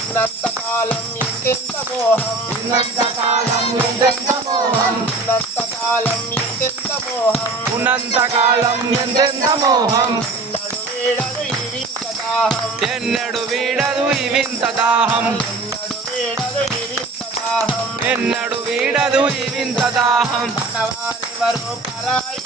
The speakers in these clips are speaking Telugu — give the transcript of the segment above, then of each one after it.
ఉన్నంతకాలం ఇంకెంత మోహం ఉన్నంతకాలం ఇంకెంత మోహం ఉన్నంతకాలం ఎంతెంత మోహం ఎన్నడు వీడదు ఈ వింత దాహం ఎన్నడు వీడదు ఈ వింత దాహం మనవారెవరో పరాయి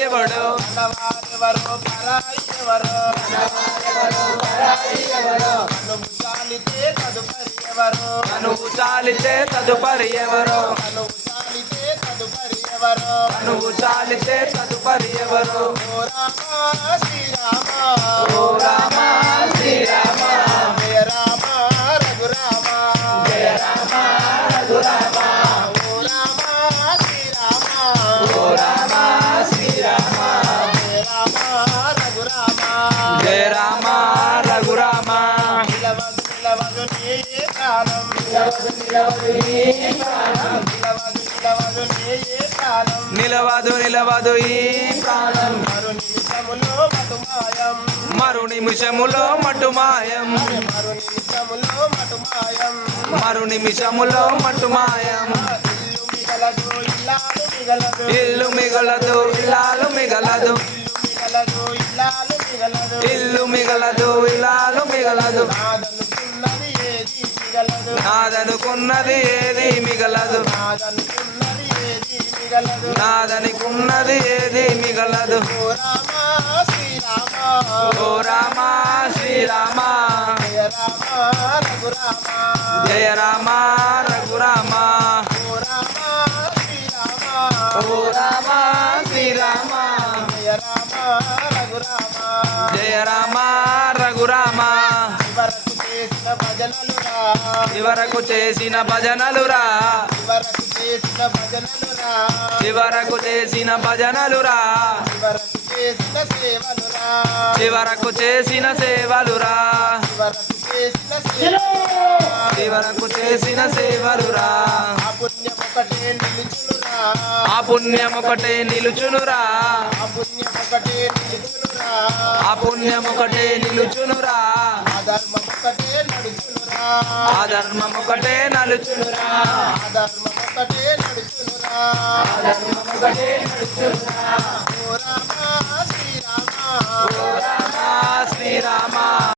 ఎవరో మనవాడెవడో పరాయి ఎవడో నువ్వు చాలితే తదుపరి ఎవరో నువ్వు చాలితే తదుపరి ఎవరో నువ్వు చాలితే తదుపరి ఎవరో ఓ రామ శ్రీరామ ఓ రామ శ్రీరామ జయ రామ రఘురామ జయ రామ రఘురామ ఓ రామ శ్రీరామ ఓ రామ శ్రీరామ జయ రామ రఘురామ జయ రామ రఘురామ నిలవదు నీ ప్రాణం నిలవదు ఈ ప్రాణం మరు నిమిషములో మటుమాయం మరు నిమిషములో మటుమాయం ఇల్లు మిగలదు ఇల్లాలు మిగలదు ఇల్లు మిగలదు ఇల్లాలు మిగలదు నాదనుకున్నది ఏది మిగలదు నాదనుకున్నది ఏది మిగలదు ఓ రామ శ్రీరామ జయ రామ రఘురామ ఓ రామ శ్రీరామ జయ రామ రఘురామ చివరకు చేసిన భజనలురా చివరకు చేసిన భజనలురా చివరకు చేసిన సేవలురా చివరకు చేసిన సేవలురా ఆ పుణ్యం ఒకటే నిలుచునురా ఆ పుణ్యం ఒకటే నిలుచునురా ఆ ధర్మం ఒకటే నలుచునురా ఆ ధర్మం ఒకటే నడుచునురా